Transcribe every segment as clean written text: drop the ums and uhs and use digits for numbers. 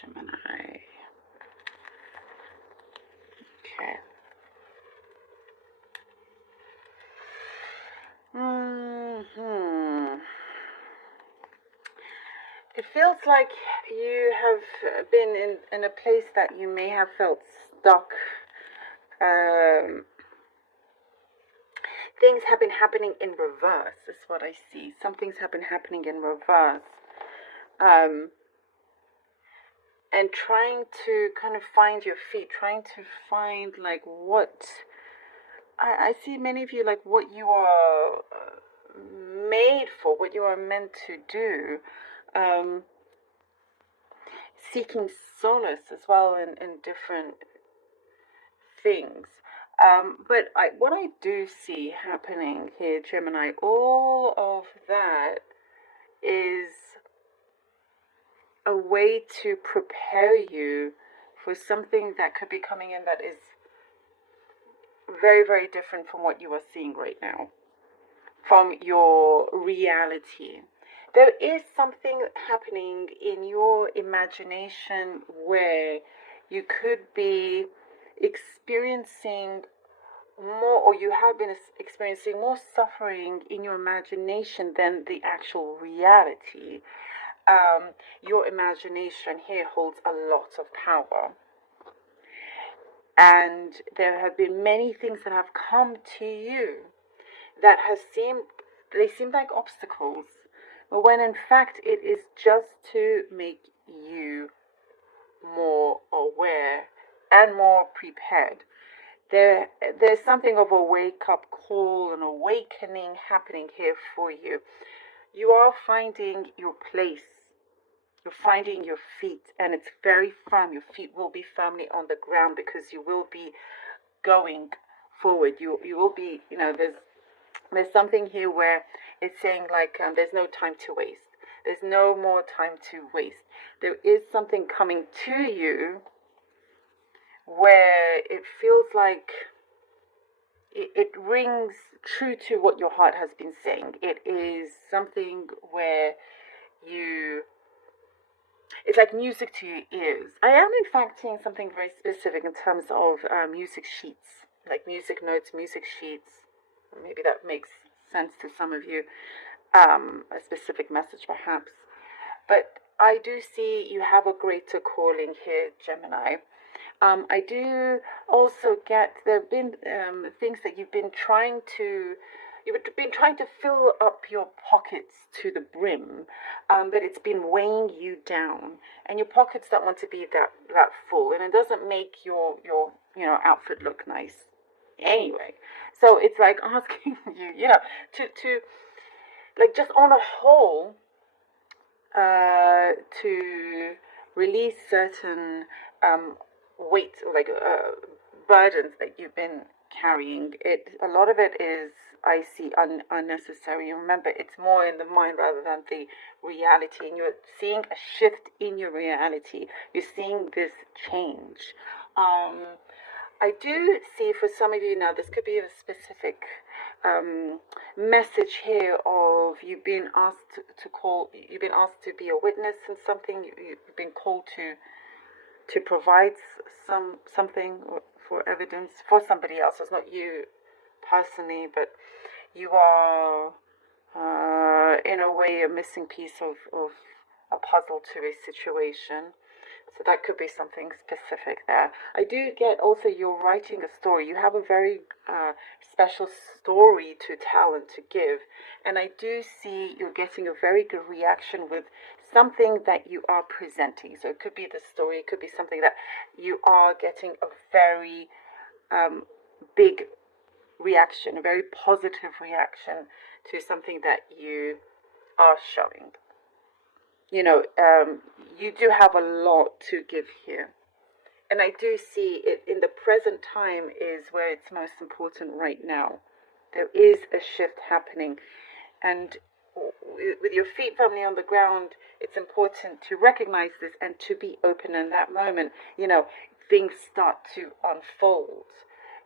Gemini. Okay. It feels like you have been in a place that you may have felt stuck. Things have been happening in reverse, is what I see. Some things have been happening in reverse. And trying to kind of find your feet, trying to find like what I see many of you like what you are made for, what you are meant to do, seeking solace as well in different things. But what I do see happening here, Gemini, all of that is a way to prepare you for something that could be coming in that is very, very different from what you are seeing right now, from your reality. There is something happening in your imagination where you could be experiencing more, or you have been experiencing more suffering in your imagination than the actual reality. Your imagination here holds a lot of power. And there have been many things that have come to you that they seem like obstacles, but when in fact it is just to make you more aware and more prepared. There's something of a wake-up call, an awakening happening here for you. You are finding your place. You're finding your feet, and it's very firm. Your feet will be firmly on the ground because you will be going forward. You will be, there's something here where it's saying like there's no time to waste. There's no more time to waste. There is something coming to you where it feels like it rings true to what your heart has been saying. It is something where it's like music to your ears. I am in fact seeing something very specific in terms of music sheets, like music notes, music sheets. Maybe that makes sense to some of you, a specific message perhaps. But I do see you have a greater calling here, Gemini. I do also get there have been things that you've been trying to fill up your pockets to the brim, but it's been weighing you down, and your pockets don't want to be that full, and it doesn't make your outfit look nice anyway. So it's like asking you, to like just on a whole, to release certain weight, like burdens that you've been carrying. A lot of it is, I see, unnecessary. Remember, it's more in the mind rather than the reality, and you're seeing a shift in your reality. You're seeing this change. I do see for some of you now, this could be a specific message here of you've been asked you've been asked to be a witness in something. You've been called to provide something for evidence for somebody else. It's not you personally, but you are in a way a missing piece of a puzzle to a situation. So that could be something specific there. I do get also you're writing a story. You have a very special story to tell and to give. And I do see you're getting a very good reaction with something that you are presenting. So it could be the story. It could be something that you are getting a very big reaction, a very positive reaction to something that you are showing. You do have a lot to give here. And I do see it in the present time is where it's most important right now. There is a shift happening. And with your feet firmly on the ground, it's important to recognize this and to be open in that moment. Things start to unfold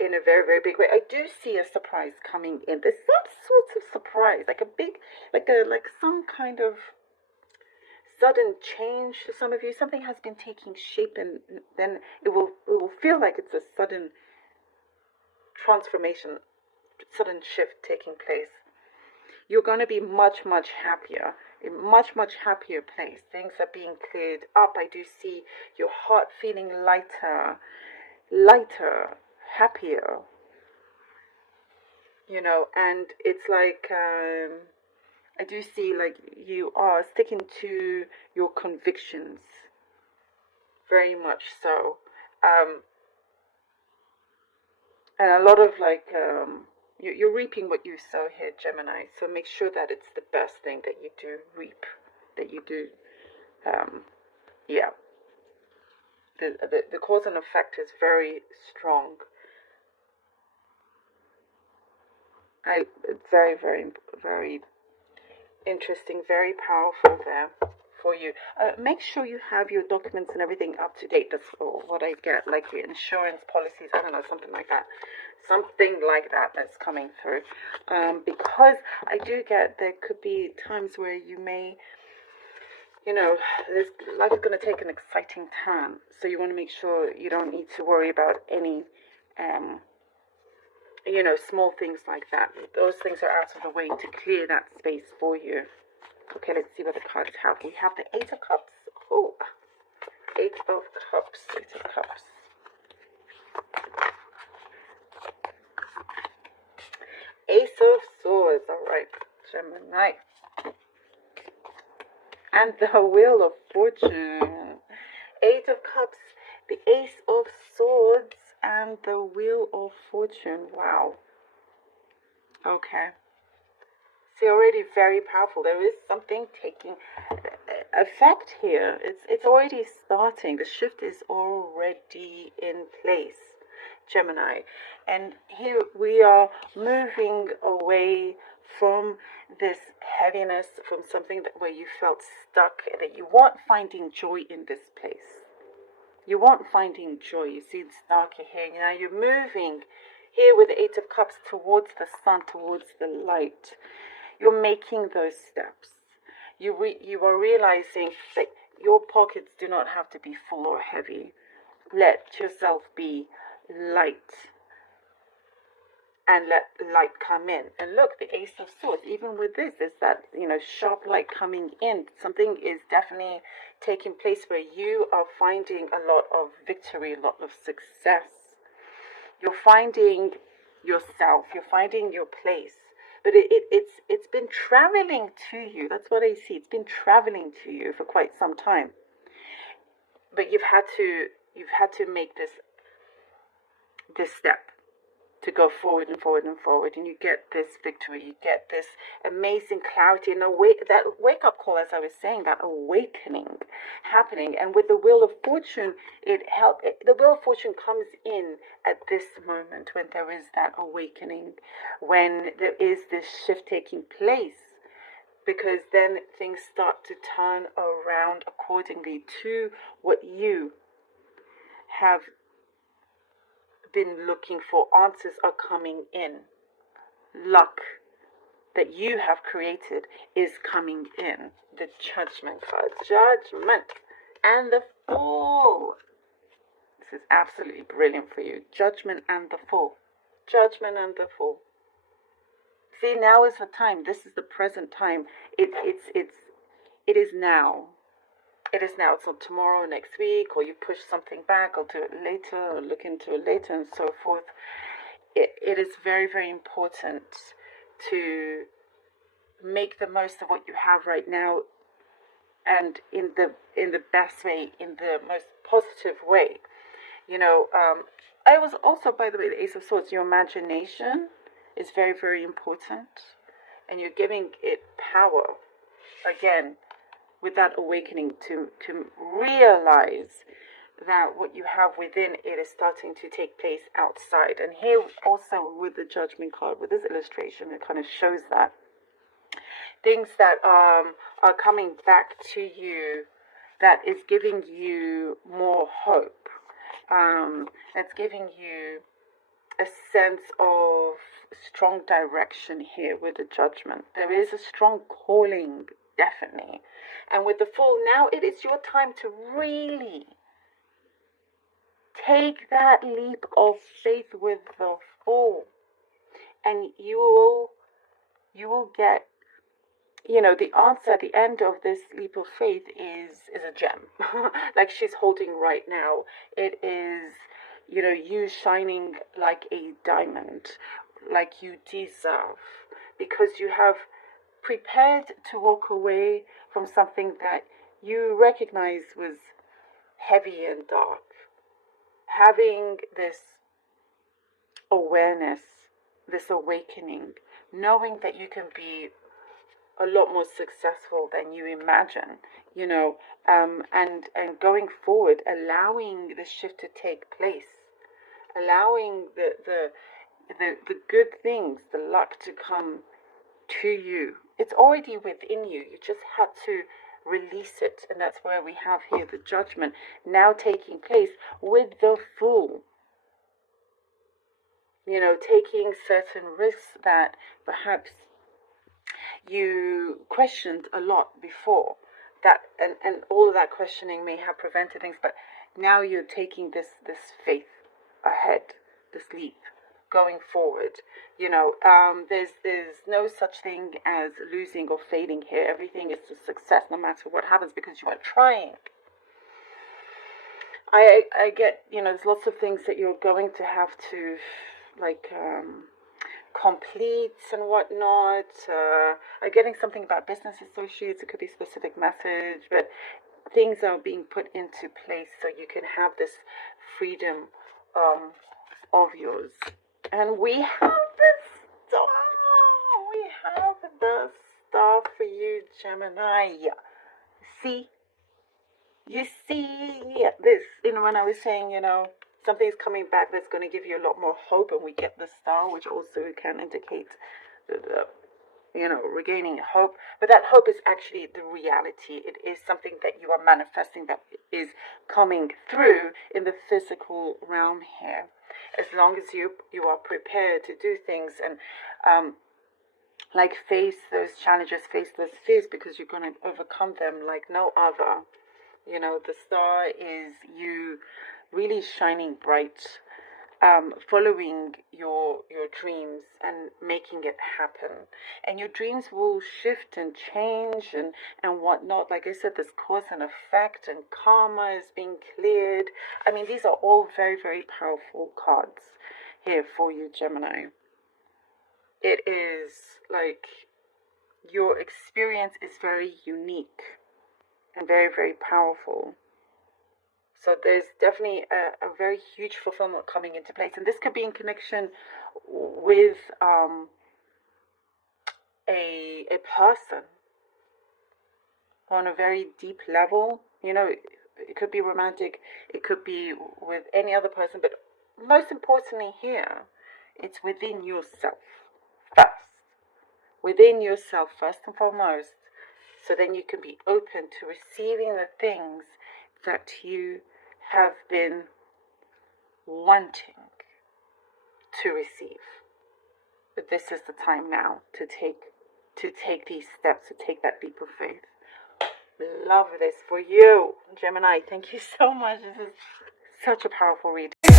in a very, very big way. I do see a surprise coming in. There's some sort of surprise, like a big, like some kind of sudden change to some of you. Something has been taking shape, and then it will feel like it's a sudden transformation, sudden shift taking place. You're going to be much happier, in much happier place. Things are being cleared up. I do see your heart feeling lighter, happier, and it's like, I do see like you are sticking to your convictions, very much so, and a lot of like, you're reaping what you sow here, Gemini. So make sure that it's the best thing that you do reap, that you do, yeah. The cause and effect is very strong. It's very interesting, very powerful there for you. Make sure you have your documents and everything up to date. That's what I get, like your insurance policies, I don't know, something like that. Something like that that's coming through. Because I do get, there could be times where you may, life is going to take an exciting turn. So you want to make sure you don't need to worry about any, small things like that. Those things are out of the way to clear that space for you. Okay, let's see what the cards have. We have the Eight of Cups. Oh, Eight of Cups. Eight of Cups. Ace of Swords. All right, Gemini. And the Wheel of Fortune. Eight of Cups, the Ace of Swords, and the Wheel of Fortune. Wow. Okay. See, already very powerful. There is something taking effect here. It's already starting. The shift is already in place, Gemini. And here we are moving away from this heaviness, from something where you felt stuck, that you weren't finding joy in this place. You weren't finding joy. You see, it's darker here. Now you're moving here with the Eight of Cups towards the sun, towards the light. You're making those steps. You are realizing that your pockets do not have to be full or heavy. Let yourself be light, and let light come in. And look, the Ace of Swords, even with this, is that, sharp light coming in. Something is definitely taking place where you are finding a lot of victory, a lot of success. You're finding yourself, you're finding your place. But it's been traveling to you. That's what I see. It's been traveling to you for quite some time. But you've had to make this step to go forward and forward and forward, and you get this victory, you get this amazing clarity, and that wake-up call, as I was saying, that awakening happening. And with the Wheel of Fortune, the Wheel of Fortune comes in at this moment when there is that awakening, when there is this shift taking place, because then things start to turn around accordingly to what you have been looking for. Answers are coming in. Luck that you have created is coming in. The Judgment card. Judgment and the Fool. This is absolutely brilliant for you. Judgment and the Fool. Judgment and the Fool. See, now is the time. This is the present time. It is now. It is now. It's not tomorrow, next week, or you push something back, or do it later, or look into it later, and so forth. It is very, very important to make the most of what you have right now, and in the best way, in the most positive way. I was also, by the way, the Ace of Swords. Your imagination is very, very important, and you're giving it power again, with that awakening, to realize that what you have within it is starting to take place outside. And here also with the Judgment card, with this illustration, it kind of shows that things that are coming back to you, that is giving you more hope, that's giving you a sense of strong direction here with the Judgment. There is a strong calling, definitely. And with the full, now it is your time to really take that leap of faith with the full. And you will get, the answer at the end of this leap of faith is a gem. Like she's holding right now. It is, you shining like a diamond, like you deserve, because you have prepared to walk away from something that you recognize was heavy and dark. Having this awareness, this awakening, knowing that you can be a lot more successful than you imagine, and going forward, allowing the shift to take place, allowing the good things, the luck to come to you. It's already within you. You just had to release it, and that's where we have here the judgment now taking place with the fool. Taking certain risks that perhaps you questioned a lot before, that and all of that questioning may have prevented things, but now you're taking this faith ahead, this leap going forward. There's no such thing as losing or failing here. Everything is a success no matter what happens, because you are trying. I get, there's lots of things that you're going to have to, like, complete and whatnot. I'm getting something about business associates. It could be a specific message, but things are being put into place so you can have this freedom of yours. And we have the star. We have the star for you, Gemini. See? You see this, when I was saying, something's coming back that's going to give you a lot more hope, and we get the star, which also can indicate the regaining hope. But that hope is actually the reality. It is something that you are manifesting, that is coming through in the physical realm here. As long as you are prepared to do things and like face those challenges, face those fears, because you're going to overcome them like no other. The star is you really shining bright, following your dreams and making it happen. And your dreams will shift and change and whatnot. Like I said, there's cause and effect, and karma is being cleared. I mean, these are all very, very powerful cards here for you, Gemini. It is like your experience is very unique and very, very powerful. So there's definitely a very huge fulfillment coming into place. And this could be in connection with a person on a very deep level. It could be romantic. It could be with any other person. But most importantly here, it's within yourself first. Within yourself first and foremost. So then you can be open to receiving the things that you have been wanting to receive. But this is the time now to take these steps, to take that leap of faith. Love this for you, Gemini. Thank you so much. This is such a powerful reading.